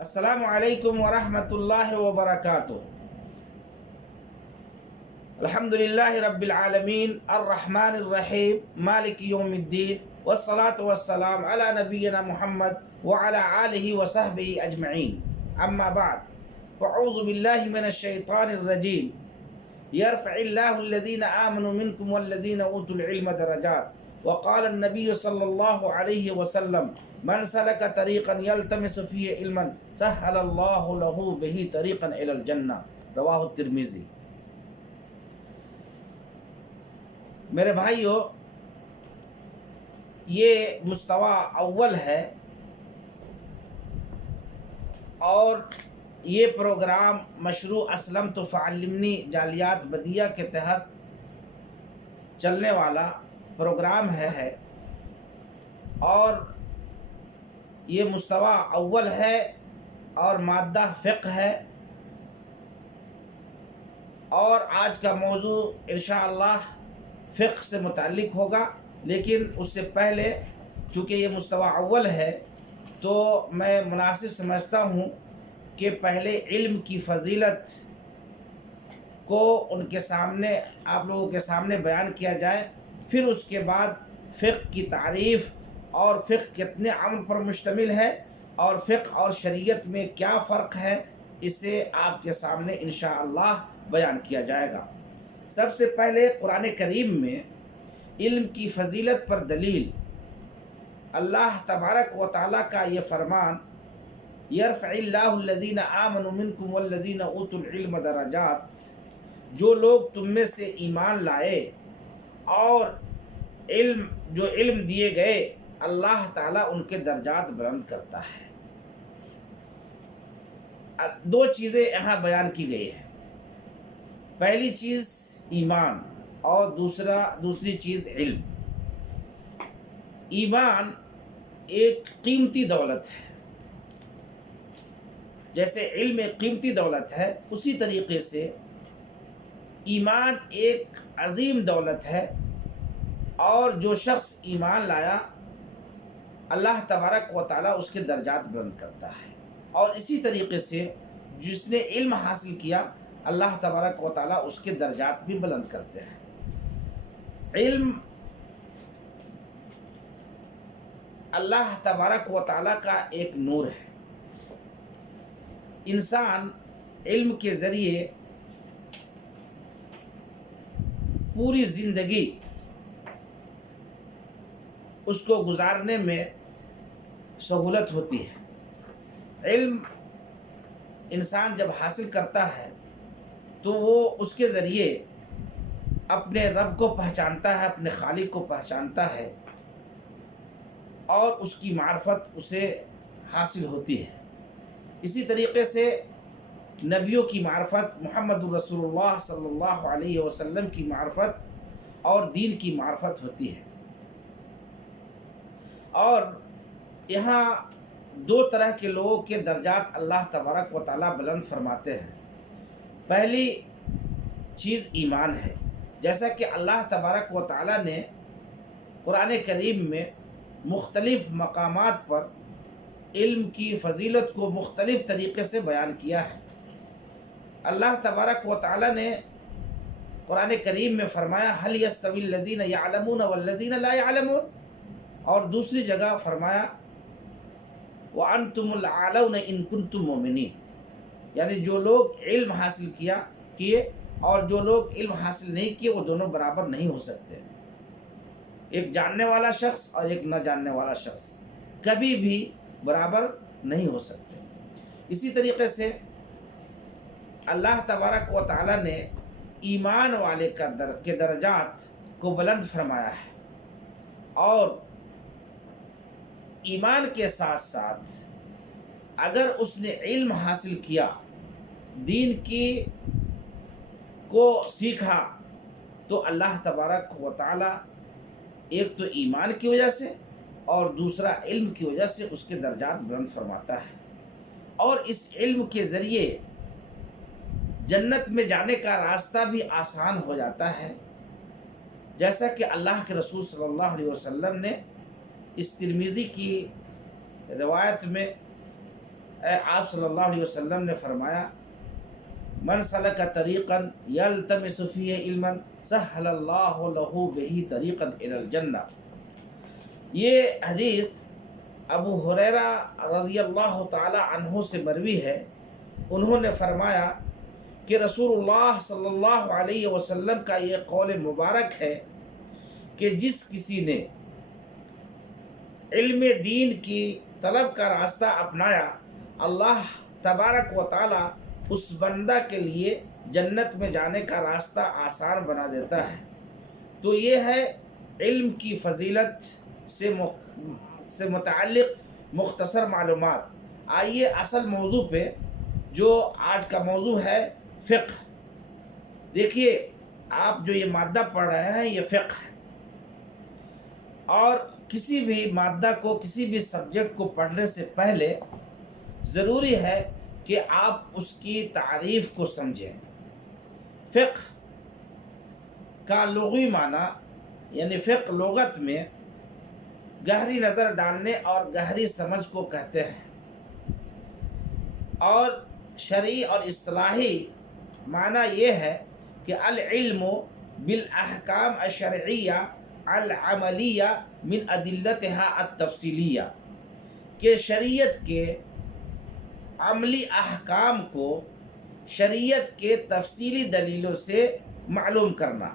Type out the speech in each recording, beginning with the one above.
السلام علیکم ورحمۃ اللہ وبرکاتہ۔ الحمد للہ رب العالمین الرحمن الرحیم مالک یوم الدین والصلاة والسلام علی نبینا محمد وعلی آلہ وصحبہ اجمعین، اما بعد فاعوذ باللہ من الشیطان الرجیم۔ یرفع اللہ الذین آمنوا منکم والذین اوتوا العلم درجات، وقال النبی صلی اللہ علیہ وسلم من سلک طریقا یلتمس فیہ علما سہل اللہ لہ بہ طریقا الی الجنہ، رواہ الترمذی۔ میرے بھائیو، یہ مستوی اول ہے اور یہ پروگرام مشروع اسلمت فعلمنی جالیات بدیہ کے تحت چلنے والا پروگرام ہے اور یہ مستوی اول ہے اور مادہ فقہ ہے، اور آج کا موضوع انشاءاللہ فقہ سے متعلق ہوگا، لیکن اس سے پہلے چونکہ یہ مستوی اول ہے تو میں مناسب سمجھتا ہوں کہ پہلے علم کی فضیلت کو ان کے سامنے آپ لوگوں کے سامنے بیان کیا جائے، پھر اس کے بعد فقہ کی تعریف اور فقہ کتنے عمل پر مشتمل ہے اور فقہ اور شریعت میں کیا فرق ہے، اسے آپ کے سامنے انشاءاللہ بیان کیا جائے گا۔ سب سے پہلے قرآن کریم میں علم کی فضیلت پر دلیل اللہ تبارک و تعالیٰ کا یہ فرمان، یرفع اللہ الذین آمنوا منکم والذین اوتوا العلم درجات، جو لوگ تم میں سے ایمان لائے اور جو علم دیے گئے، اللہ تعالیٰ ان کے درجات بلند کرتا ہے۔ دو چیزیں یہاں بیان کی گئی ہیں، پہلی چیز ایمان اور دوسری چیز علم۔ ایمان ایک قیمتی دولت ہے، جیسے علم ایک قیمتی دولت ہے، اسی طریقے سے ایمان ایک عظیم دولت ہے، اور جو شخص ایمان لایا اللہ تبارک و تعالیٰ اس کے درجات بلند کرتا ہے، اور اسی طریقے سے جس نے علم حاصل کیا اللہ تبارک و تعالیٰ اس کے درجات بھی بلند کرتے ہیں۔ علم اللہ تبارک و تعالیٰ کا ایک نور ہے۔ انسان علم کے ذریعے پوری زندگی اس کو گزارنے میں سہولت ہوتی ہے۔ علم انسان جب حاصل کرتا ہے تو وہ اس کے ذریعے اپنے رب کو پہچانتا ہے، اپنے خالق کو پہچانتا ہے، اور اس کی معرفت اسے حاصل ہوتی ہے۔ اسی طریقے سے نبیوں کی معرفت، محمد رسول اللہ صلی اللہ علیہ وسلم کی معرفت اور دین کی معرفت ہوتی ہے۔ اور یہاں دو طرح کے لوگوں کے درجات اللہ تبارک و تعالیٰ بلند فرماتے ہیں۔ پہلی چیز ایمان ہے، جیسا کہ اللہ تبارک و تعالیٰ نے قرآن کریم میں مختلف مقامات پر علم کی فضیلت کو مختلف طریقے سے بیان کیا ہے۔ اللہ تبارک و تعالیٰ نے قرآن کریم میں فرمایا هل يستوي الذين يعلمون والذين لا يعلمون، اور دوسری جگہ فرمایا وَأَنْتُمُ الْأَعْلَوْنَ إِن كُنتُم مُؤْمِنِينَ، یعنی جو لوگ علم حاصل کیے اور جو لوگ علم حاصل نہیں کیے وہ دونوں برابر نہیں ہو سکتے۔ ایک جاننے والا شخص اور ایک نہ جاننے والا شخص کبھی بھی برابر نہیں ہو سکتے۔ اسی طریقے سے اللہ تبارک و تعالیٰ نے ایمان والے کے درجات کو بلند فرمایا ہے، اور ایمان کے ساتھ ساتھ اگر اس نے علم حاصل کیا، دین کی کو سیکھا، تو اللہ تبارک و تعالیٰ ایک تو ایمان کی وجہ سے اور دوسرا علم کی وجہ سے اس کے درجات بلند فرماتا ہے، اور اس علم کے ذریعے جنت میں جانے کا راستہ بھی آسان ہو جاتا ہے، جیسا کہ اللہ کے رسول صلی اللہ علیہ وسلم نے اس ترمذی کی روایت میں آپ صلی اللہ علیہ وسلم نے فرمایا من سلک طریقا یلتمس فیہ علما سہل اللہ لہ بہ طریقا الی الجنہ. یہ حدیث ابو ہریرہ رضی اللہ تعالی عنہ سے مروی ہے. انہوں نے فرمایا کہ رسول اللہ صلی اللہ علیہ وسلم کا یہ قول مبارک ہے کہ جس کسی نے علم دین کی طلب کا راستہ اپنایا اللہ تبارک و تعالی اس بندہ کے لیے جنت میں جانے کا راستہ آسان بنا دیتا ہے. تو یہ ہے علم کی فضیلت سے متعلق مختصر معلومات. آئیے اصل موضوع پہ جو آج کا موضوع ہے فقہ. دیکھیے آپ جو یہ مادہ پڑھ رہے ہیں یہ فقہ ہے، اور کسی بھی مادہ کو کسی بھی سبجیکٹ کو پڑھنے سے پہلے ضروری ہے کہ آپ اس کی تعریف کو سمجھیں. فقہ کا لغوی معنی یعنی فقہ لغت میں گہری نظر ڈالنے اور گہری سمجھ کو کہتے ہیں، اور شرعی اور اصطلاحی معنی یہ ہے کہ العلم بالاحکام الشرعیہ العملیہ من ادلتها التفصیلیہ، کہ شریعت کے عملی احکام کو شریعت کے تفصیلی دلیلوں سے معلوم کرنا.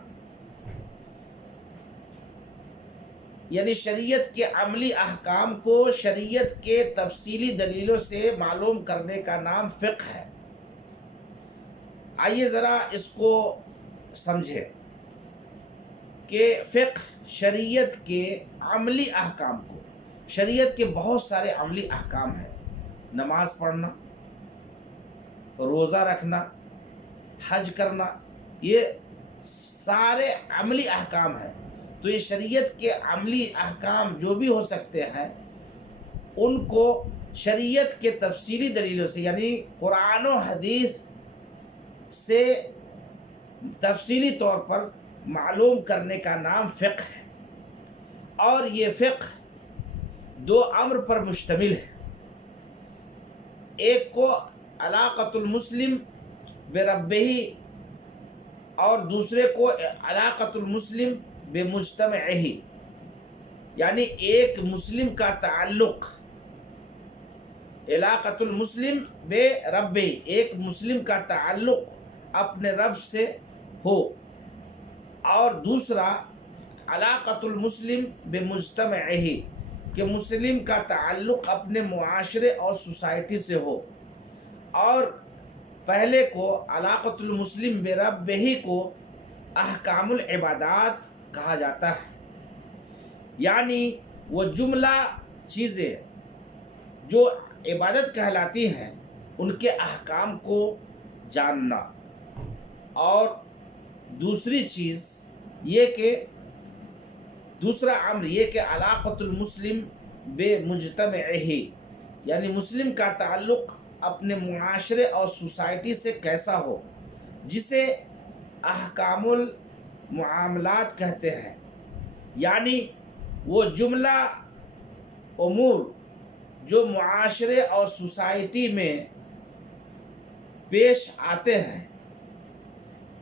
یعنی شریعت کے عملی احکام کو شریعت کے تفصیلی دلیلوں سے معلوم کرنے کا نام فقہ ہے. آئیے ذرا اس کو سمجھیں کہ فقہ شریعت کے عملی احکام کو، شریعت کے بہت سارے عملی احکام ہیں، نماز پڑھنا، روزہ رکھنا، حج کرنا، یہ سارے عملی احکام ہیں. تو یہ شریعت کے عملی احکام جو بھی ہو سکتے ہیں ان کو شریعت کے تفصیلی دلیلوں سے یعنی قرآن و حدیث سے تفصیلی طور پر معلوم کرنے کا نام فقہ ہے. اور یہ فقہ دو امر پر مشتمل ہے. ایک کو علاقۃ المسلم بربہ اور دوسرے کو علاقۃ المسلم بمجتمعہ، یعنی ایک مسلم کا تعلق علاقۃ المسلم بربہ، ایک مسلم کا تعلق اپنے رب سے ہو، اور دوسرا علاقۃ المسلم بمجتمعہ، کہ مسلم کا تعلق اپنے معاشرے اور سوسائٹی سے ہو. اور پہلے کو علاقۃ المسلم بربہ کو احکام العبادات کہا جاتا ہے، یعنی وہ جملہ چیزیں جو عبادت کہلاتی ہیں ان کے احکام کو جاننا. اور دوسری چیز یہ کہ دوسرا امر یہ کہ علاقۃ المسلم بمجتمعہ، یعنی مسلم کا تعلق اپنے معاشرے اور سوسائٹی سے کیسا ہو، جسے احکام المعاملات کہتے ہیں. یعنی وہ جملہ امور جو معاشرے اور سوسائٹی میں پیش آتے ہیں،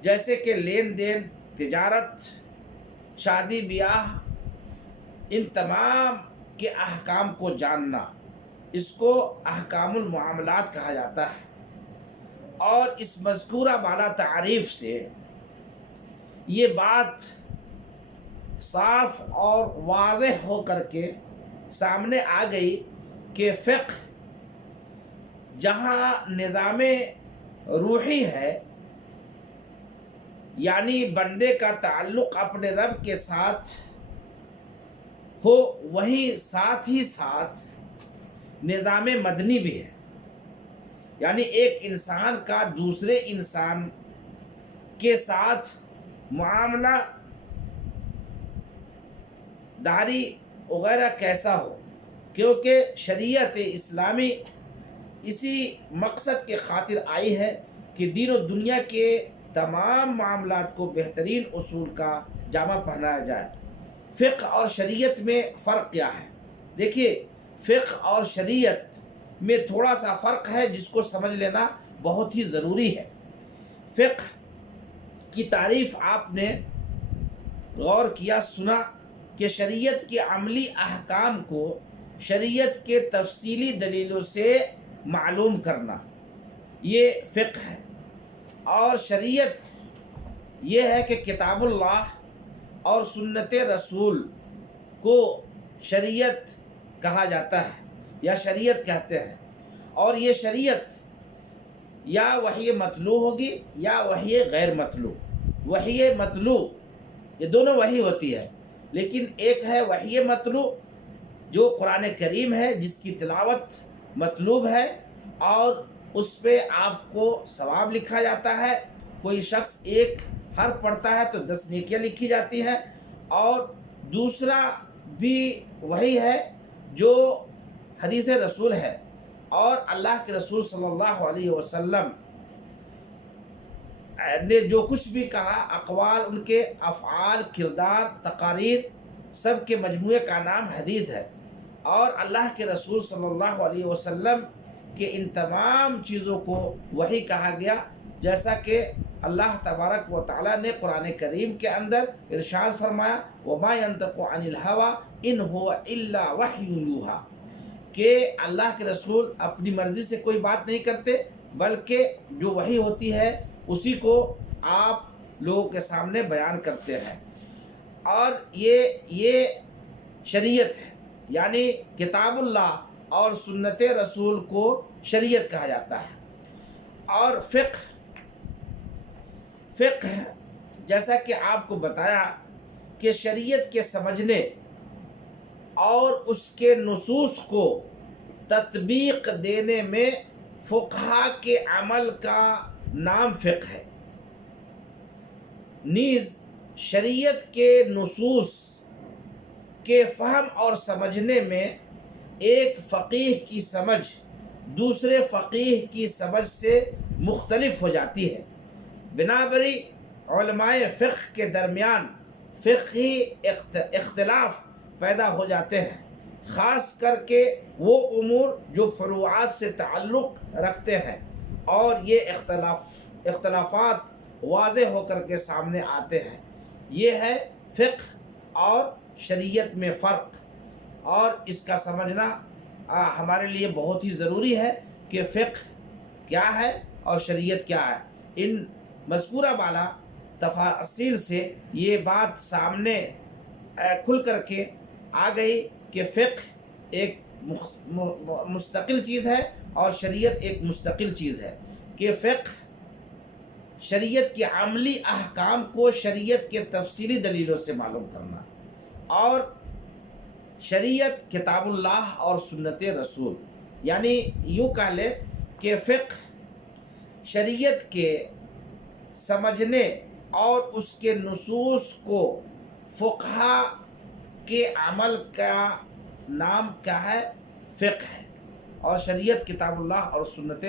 جیسے کہ لین دین، تجارت، شادی بیاہ، ان تمام کے احکام کو جاننا، اس کو احکام المعاملات کہا جاتا ہے. اور اس مذکورہ بالا تعریف سے یہ بات صاف اور واضح ہو کر کے سامنے آ گئی کہ فقہ جہاں نظام روحی ہے، یعنی بندے کا تعلق اپنے رب کے ساتھ ہو، وہیں ساتھ ہی ساتھ نظام مدنی بھی ہے، یعنی ایک انسان کا دوسرے انسان کے ساتھ معاملہ داری وغیرہ کیسا ہو، کیونکہ شریعت اسلامی اسی مقصد کے خاطر آئی ہے کہ دین و دنیا کے تمام معاملات کو بہترین اصول کا جامہ پہنایا جائے. فقہ اور شریعت میں فرق کیا ہے؟ دیکھیے، فقہ اور شریعت میں تھوڑا سا فرق ہے جس کو سمجھ لینا بہت ہی ضروری ہے۔ فقہ کی تعریف آپ نے غور کیا، سنا کہ شریعت کے عملی احکام کو شریعت کے تفصیلی دلیلوں سے معلوم کرنا، یہ فقہ ہے۔ اور شریعت یہ ہے کہ کتاب اللہ اور سنت رسول کو شریعت کہا جاتا ہے یا شریعت کہتے ہیں، اور یہ شریعت یا وحی مطلوع ہوگی یا وحی غیر مطلوع۔ وحی مطلوع یہ دونوں وحی ہوتی ہے، لیکن ایک ہے وحی مطلوع جو قرآن کریم ہے، جس کی تلاوت مطلوب ہے اور اس پہ آپ کو ثواب لکھا جاتا ہے۔ کوئی شخص ایک حرف پڑھتا ہے تو 10 نیکیاں لکھی جاتی ہیں۔ اور دوسرا بھی وہی ہے جو حدیث رسول ہے، اور اللہ کے رسول صلی اللہ علیہ وسلم نے جو کچھ بھی کہا، اقوال، ان کے افعال، کردار، تقاریر، سب کے مجموعے کا نام حدیث ہے۔ اور اللہ کے رسول صلی اللہ علیہ وسلم کہ ان تمام چیزوں کو وحی کہا گیا، جیسا کہ اللہ تبارک و تعالیٰ نے قرآن کریم کے اندر ارشاد فرمایا، وَمَا يَنطِقُ عَنِ الْهَوَىٰ إِنْ هُوَ إِلَّا وَحْيٌ يُوحَىٰ، کہ اللہ کے رسول اپنی مرضی سے کوئی بات نہیں کرتے، بلکہ جو وحی ہوتی ہے اسی کو آپ لوگوں کے سامنے بیان کرتے ہیں۔ اور یہ شریعت ہے، یعنی کتاب اللہ اور سنت رسول کو شریعت کہا جاتا ہے۔ اور فقہ جیسا کہ آپ کو بتایا کہ شریعت کے سمجھنے اور اس کے نصوص کو تطبیق دینے میں فقہا کے عمل کا نام فقہ ہے۔ نیز شریعت کے نصوص کے فہم اور سمجھنے میں ایک فقیہ کی سمجھ دوسرے فقیہ کی سمجھ سے مختلف ہو جاتی ہے۔ بنابری علماء فقہ کے درمیان فقہی اختلاف پیدا ہو جاتے ہیں، خاص کر کے وہ امور جو فروعات سے تعلق رکھتے ہیں، اور یہ اختلافات واضح ہو کر کے سامنے آتے ہیں۔ یہ ہے فقہ اور شریعت میں فرق، اور اس کا سمجھنا ہمارے لیے بہت ہی ضروری ہے کہ فقہ کیا ہے اور شریعت کیا ہے۔ ان مذکورہ بالا تفاصیل سے یہ بات سامنے کھل کر کے آ گئی کہ فقہ ایک مستقل چیز ہے اور شریعت ایک مستقل چیز ہے، کہ فقہ شریعت کے عملی احکام کو شریعت کے تفصیلی دلیلوں سے معلوم کرنا، اور شریعت کتاب اللہ اور سنت رسول، یعنی یوں کہہ لے کہ فقہ شریعت کے سمجھنے اور اس کے نصوص کو فقہا کے عمل کا نام کیا ہے؟ فقہ ہے۔ اور شریعت کتاب اللہ اور سنت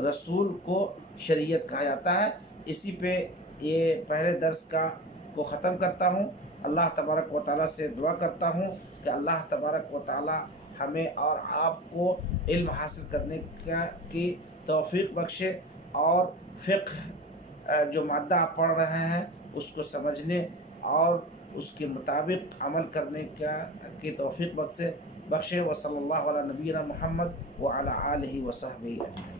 رسول کو شریعت کہا جاتا ہے۔ اسی پہ یہ پہلے درس کو ختم کرتا ہوں۔ اللہ تبارک و تعالیٰ سے دعا کرتا ہوں کہ اللہ تبارک و تعالیٰ ہمیں اور آپ کو علم حاصل کرنے کی توفیق بخشے، اور فقہ جو مادہ آپ پڑھ رہے ہیں اس کو سمجھنے اور اس کے مطابق عمل کرنے کی توفیق بخشے۔ وصلی اللہ علی نبینا محمد وعلی آلہ وصحبہ اجمعین۔